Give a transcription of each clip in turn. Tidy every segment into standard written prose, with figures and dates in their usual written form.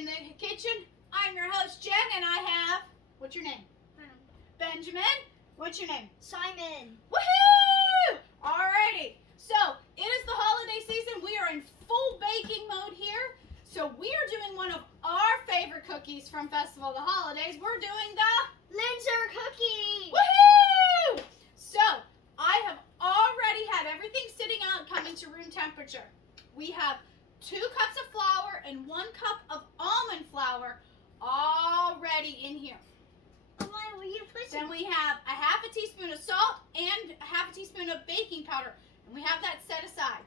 in the kitchen. I'm your host, Jen, and I have, what's your name? Benjamin. What's your name? Simon. Woohoo! Alrighty, so it is the holiday season. We are in full baking mode here. So we are doing one of our favorite cookies from Festival of the Holidays. We're doing the Linzer cookie. Woohoo! So I have already had everything sitting out, coming to room temperature. We have 2 cups of flour and 1 cup of almond flour already in here. Why were you pushing? Then we have a half a teaspoon of salt and a half a teaspoon of baking powder, and we have that set aside.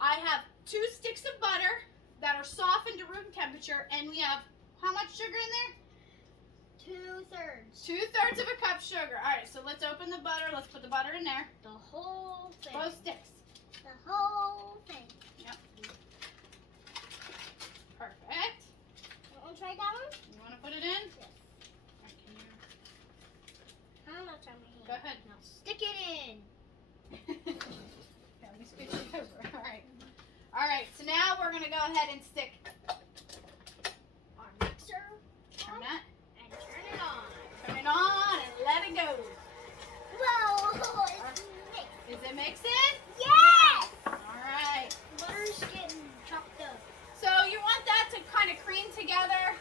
I have 2 sticks of butter that are softened to room temperature, and we have how much sugar in there? 2/3. 2/3 of a cup sugar. All right, so let's open the butter. Let's put the butter in there. The whole thing. Both sticks. The whole thing. Yep. Perfect. You want to try that one? You want to put it in? Yes. All right, can you? I'm not trying my hand. Go ahead. Now stick it in. Yeah, let me scooch it over. All right. All right, so now we're going to go ahead and stick Our mixer. on that. And turn it on. Turn it on and let it go. Whoa! It's mixed. Is it mixing? Yes! All right. Butter's getting chopped up. So you want that to kind of cream together,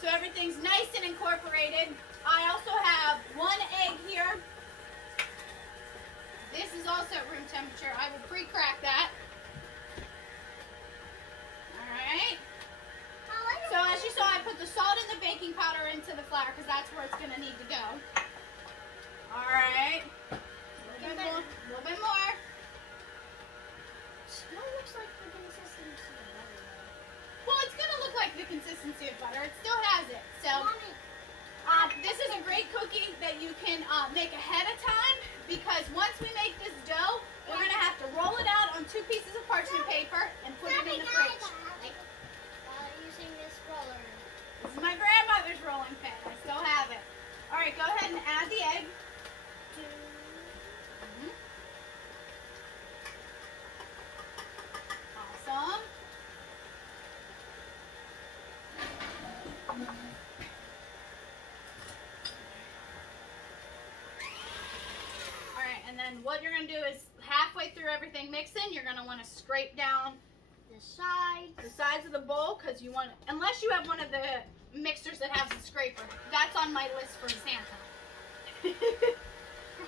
so everything's nice and incorporated. I also have 1 egg here. This is also at room temperature. I will pre-crack that. All right. So as you saw, I put the salt and the baking powder into the flour because that's where it's going to need to go. All right. A little bit more. It looks like the consistency of butter. Well, it's going to look like the consistency of butter. It still has it. So Mommy. this is a great cookie that you can make ahead of time, because once we make this dough, we're going to have to roll it out on 2 pieces of parchment paper and put it in the fridge. Using this roller. This is my grandmother's rolling pin. I still have it. All right, go ahead and add the egg. Awesome. All right, and then what you're going to do is halfway through everything mixing, you're going to want to scrape down The sides of the bowl, because you want, unless you have one of the mixers that has a scraper. That's on my list for Santa.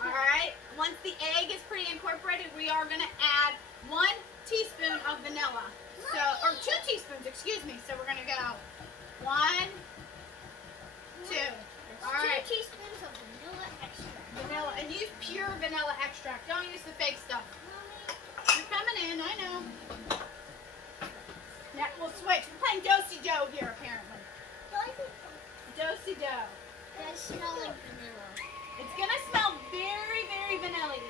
All right, once the egg is pretty incorporated, we are going to add 1 teaspoon of vanilla. So, or 2 teaspoons, excuse me. So we're going to go 1, 2. All right. 2 teaspoons of vanilla extract. Vanilla, and use pure vanilla extract. Don't use the fake stuff. You're coming in, I know. Now we'll switch. We're playing do-si-do here, apparently. Do-si-do. That smells like vanilla. It's gonna smell very, very vanilla-y.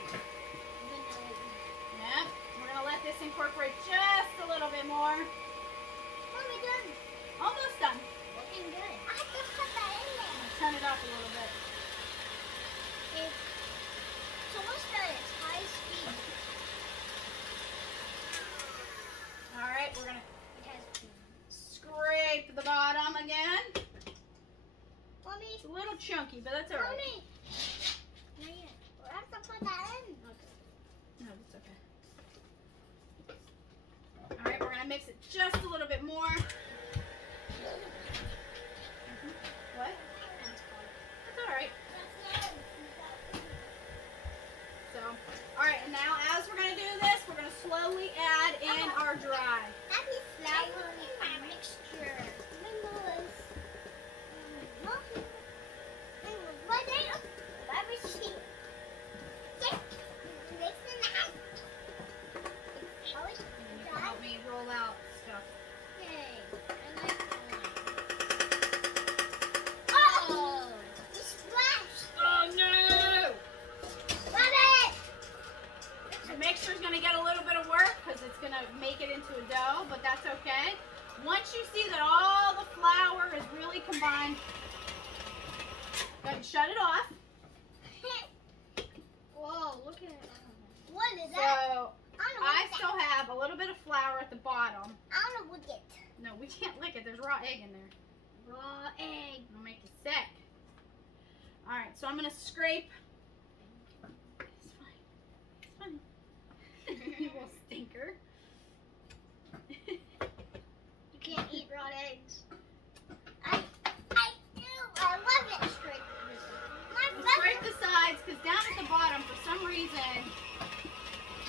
Yep. We're gonna let this incorporate just a little bit more. Mommy, done. Almost done. Looking good. I can put that in there. Turn it up a little bit. It's almost at its high speed. All right, we're gonna scrape the bottom again. Mommy. It's a little chunky, but that's all right. Mommy. Not yet. We have to put that in. Okay. No, it's okay. All right, we're gonna mix it just a little bit more. What? That's all right. So, all right, and now as we're gonna do this, we're gonna slowly add in our dry. Happy slowly our mixture. Help me roll out stuff. Oh! You splashed! Oh no! Love it! The mixture's gonna get a little bit of work because it's gonna make it into a dough, but that's okay. Once you see that all the flour is really combined, go ahead and shut it off. Whoa, look at it. What is that? So I still have a little bit of flour at the bottom. I don't know what it. No, we can't lick it. There's raw egg in there. Raw egg. It'll make you sick. All right, so I'm gonna scrape. It's fine. It's fine. You little stinker. You can't eat raw eggs. I do. I love it. Straight. Scrape the sides, because down at the bottom, for some reason,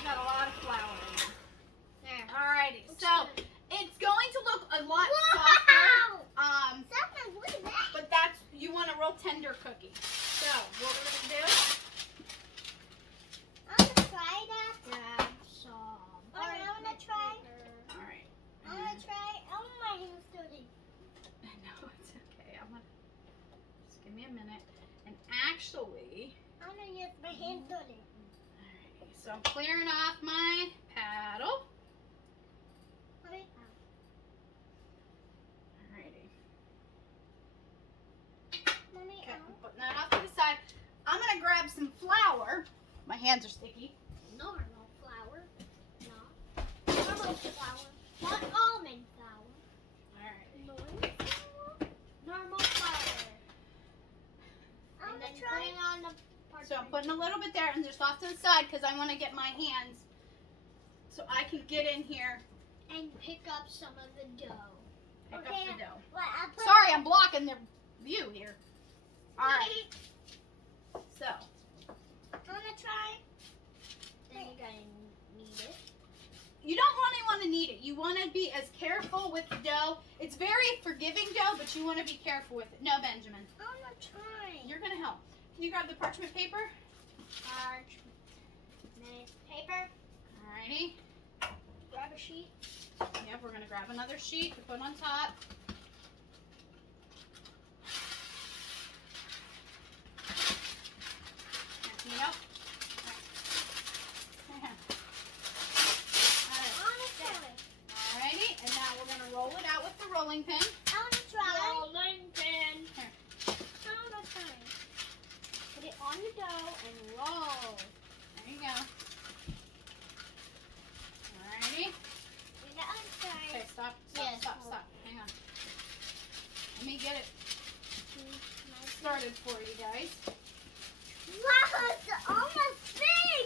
got a lot of flour in there. There. Alrighty, so good. it's going to look a lot Wow! softer. Something with that. But that's, you want a real tender cookie. So, what we're going to do, I'm going to try that. grab some. Alright, I'm going to try. Alright. I'm going to try. Oh, my hand's dirty. No, it's okay. I'm going to, just give me a minute. And actually, I'm going to use my hand's dirty. alrighty, so I'm clearing off my paddle. Alright. Alrighty. Mommy, Okay, I'm putting that off to the side. I'm going to grab some flour. My hands are sticky. normal flour. No. Normal flour. Not almond flour. Alright. Normal flour. And then put it on the parchment. So I'm putting a little bit there and just off to the side because I want to get my hands so I can get in here, And pick up some of the dough. pick up the dough. Well, I'll put Sorry, I'm blocking the view here. Alright, so I'm gonna try. Then you gotta knead it. you don't really want to knead it. You want to be as careful with the dough. It's very forgiving dough, but you want to be careful with it. No, Benjamin. I'm gonna try. You're going to help. Can you grab the parchment paper? Parchment paper. Alrighty. Grab a sheet. Yep, we're going to grab another sheet to put on top. You know? Alrighty, and now we're going to roll it out with the rolling pin. I wanna try. Rolling pin. Here. I wanna try. Put it on the dough and roll. There you go. Alrighty. Do the other side. Okay, stop. Hang on. Let me get it started for you guys. Wow, it's almost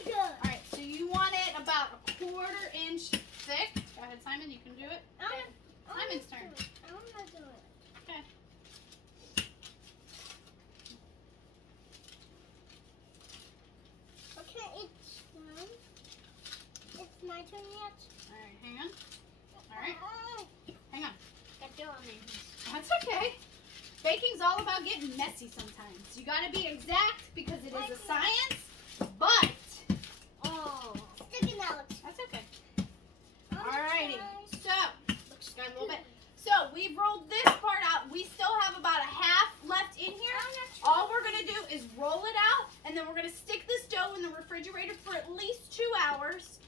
big. Alright, so you want it about a 1/4 inch thick. Go ahead, Simon, you can do it. Simon's turn. I wanna do it. Okay. Okay, it's done. It's my turn yet. Alright, hang on. Alright, hang on. Got dough on it. That's okay. Baking's all about getting messy sometimes. You gotta be exact because it is a science, but Oh, sticking out. that's okay. I'm gonna Alrighty, try. so, looks got a little bit. So, we've rolled this part out. We still have about a half left in here. All we're gonna do is roll it out, and then we're gonna stick this dough in the refrigerator for at least 2 hours.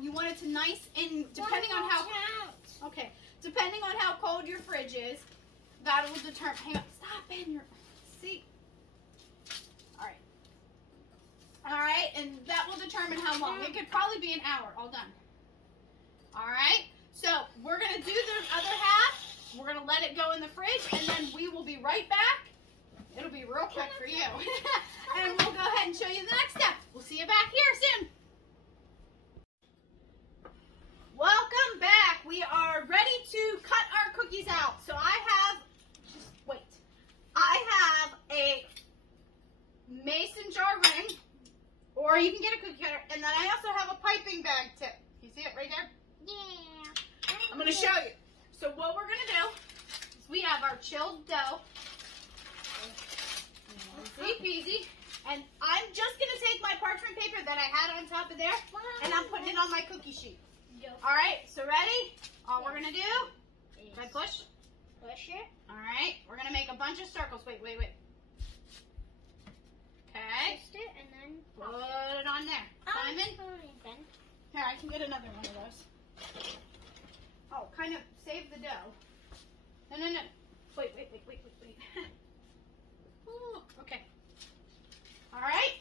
You want it to nice and depending on how, okay, depending on how cold your fridge is, that will determine, hang on, stop in your, see? Alright. Alright, and that will determine how long. It could probably be an hour, all done. Alright, so we're going to do the other half. We're going to let it go in the fridge, and then we will be right back. It'll be real quick for you. And we'll go ahead and show you the next step. We'll see you back here soon. Welcome back. We are ready to cut our cookies out. So I have, just wait. I have a mason jar ring, or you can get a cookie cutter, and then I also have a piping bag tip. You see it right there? Yeah. I'm going to show you. So what we're going to do is we have our chilled dough. Easy peasy. And I'm just going to take my parchment paper that I had on top of there, and I'm putting it on my cookie sheet. All right, so ready? All we're going to do, should I push? Push it. All right, we're going to make a bunch of circles. Wait. Okay. Twist it and then Put it on there. Simon? Here, I can get another one of those. Oh, kind of save the dough. No. Wait. Ooh, okay. All right.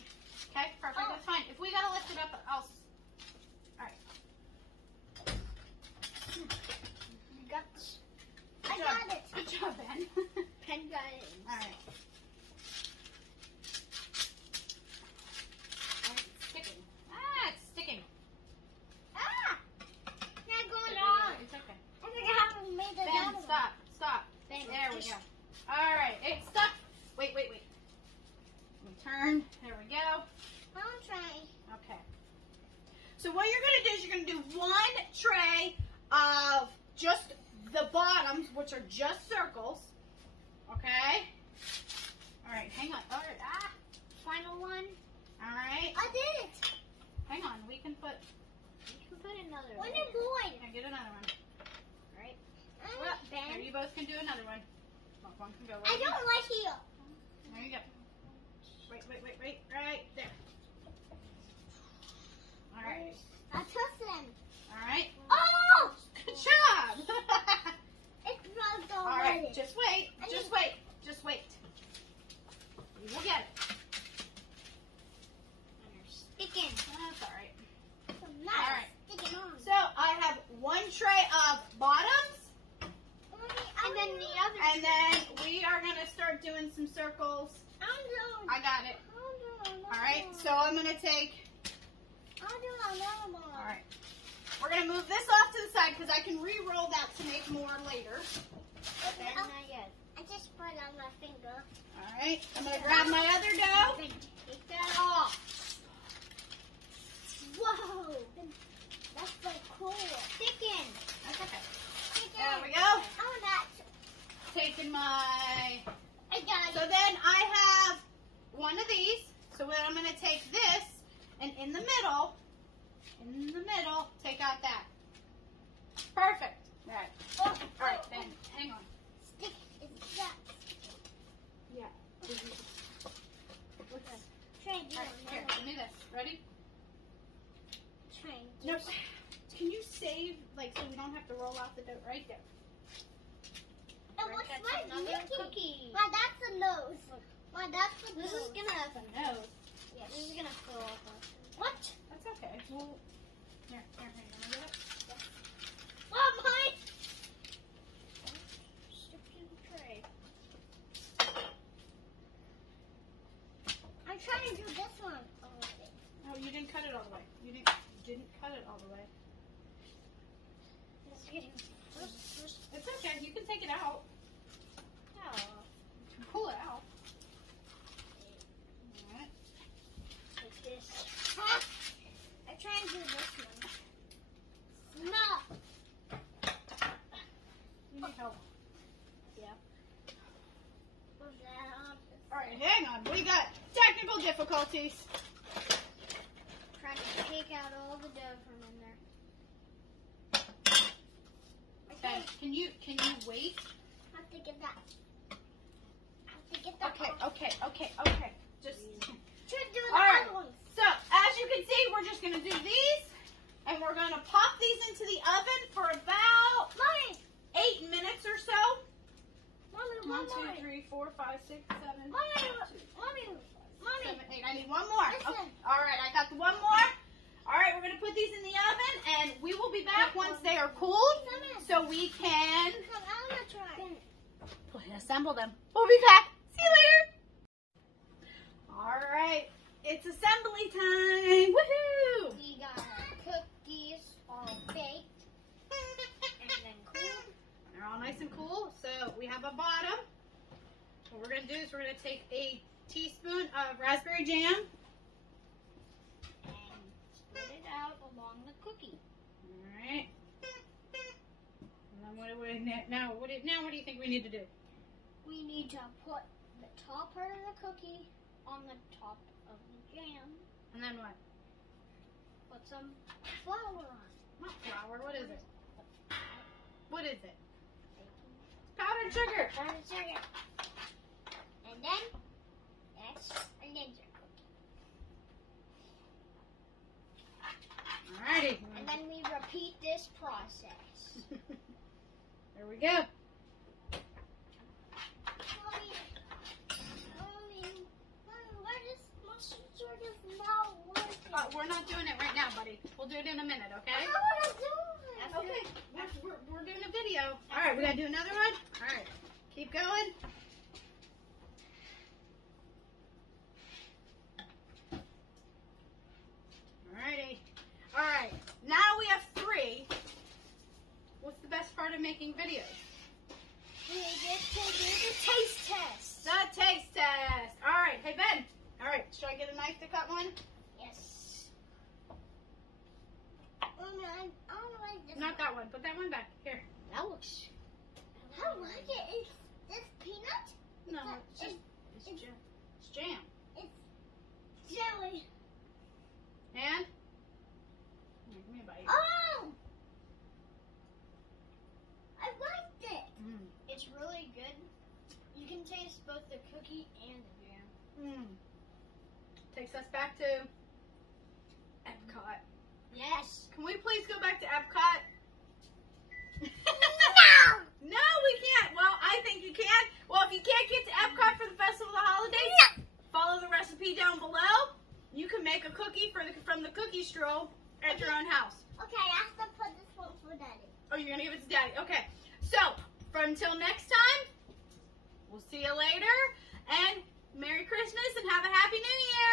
Okay, perfect. That's fine. If we gotta lift it up, I'll. All right. You got this. So what you're going to do is you're going to do 1 tray of just the bottoms, which are just circles. Okay? All right, hang on. All right, Final one. All right. I did it. Hang on, we can put Another one. When boy. Can get another one. All right. Well, Ben. here, you both can do another one. One can go right I don't here. like you. There you go. Wait. Right there. All right. I trust them. All right. Oh! Good job. It's not All right. Just wait. Just wait. You will get it. Sticking. That's all right. Nice. All right. Sticking on. So I have 1 tray of bottoms, And then the other. and then we are gonna start doing some circles. I got it. All right. So I'm gonna take. All right. We're gonna move this off to the side because I can re-roll that to make more later. Okay, not yet. I just put it on my finger. All right. I'm gonna grab my other dough. Take that off. Whoa. That's so cool. Sticking. That's okay. Sticking. There we go. Oh, that's. Taking my. I got So it. then I have 1 of these. So then I'm gonna take this, and in the middle, take out that. Perfect. All right. Oh, All right. Then hang on. Stick is that. Yeah. Try and do All right. Here, give me this. Ready? Try and do No. Can you save, like, so we don't have to roll out the dough right there? And what's That's my another Mickey? cookie. Well, that's the nose. Well, that's the This nose. is gonna have a nose. Yeah, this is gonna fall off. What? That's okay. Well, here, you want to do it? Oh, my! Stick to the tray. I'm trying to do this one. Oh, wait. No, you didn't cut it all the way. You didn't cut it all the way. It's getting It's okay. You can take it out. Oh. You can pull it out. All right. Like this. Huh? I'm trying to do this one. No. You need help. Yeah. Put that on. All right, hang on. We got technical difficulties. Trying to take out all the dough from in there. Okay. Can you wait? I have to get that. I have to get that. Okay. Just. Try to do the All right. other ones. So as you can see, we're just gonna do these, and we're gonna pop these into the oven for about Mommy. 8 minutes or so. Mommy, 1, one 2, more. 3, 4, 5, 6, 7, Mommy. 7, 8. I need 1 more. Listen. Okay. All right, I got the 1 more. All right, we're gonna put these in the oven, and we will be back once they are cooled, so we can I'm gonna try. assemble them. We'll be back. See you later. All right, it's assembly time. Woohoo! We got our cookies all baked and then cooled. They're all nice and cool. So we have a bottom. What we're gonna do is we're gonna take a teaspoon of raspberry jam. And split it out along the cookie. All right. And then what do you think we need to do? We need to put the top part of the cookie on the top of the jam. And then what? Put some flour on. Not flour. What is it? What is it? Powdered sugar. Powdered sugar. And then that's a Linzer cookie. Alrighty. And then we repeat this process. There we go. Mommy, why does my sugar is not working? We're not doing it right now, buddy. We'll do it in a minute, okay? I want to do it. Okay. We're doing a video. All right, we gotta do another one. All right, keep going. Alrighty. All right. Now we have 3. What's the best part of making videos? We get to do the taste test. The taste test. All right. Hey Ben. All right. Should I get a knife to cut one? Yes. one. Put that one back. Here. That looks. I like it. Is this peanut? No, it's jam. It's jam. It's jelly. And? Here, give me a bite. Oh! I liked it. It's really good. You can taste both the cookie and the jam. Takes us back to Epcot. Yes. Can we please go back to Epcot? No! No, we can't. Well, I think you can. Well, if you can't get to Epcot for the Festival of the Holidays, follow the recipe down below. You can make a cookie from the cookie stroll at your own house. Okay, I have to put this one for Daddy. Oh, you're going to give it to Daddy. Okay. So, until next time, we'll see you later. And Merry Christmas and have a Happy New Year.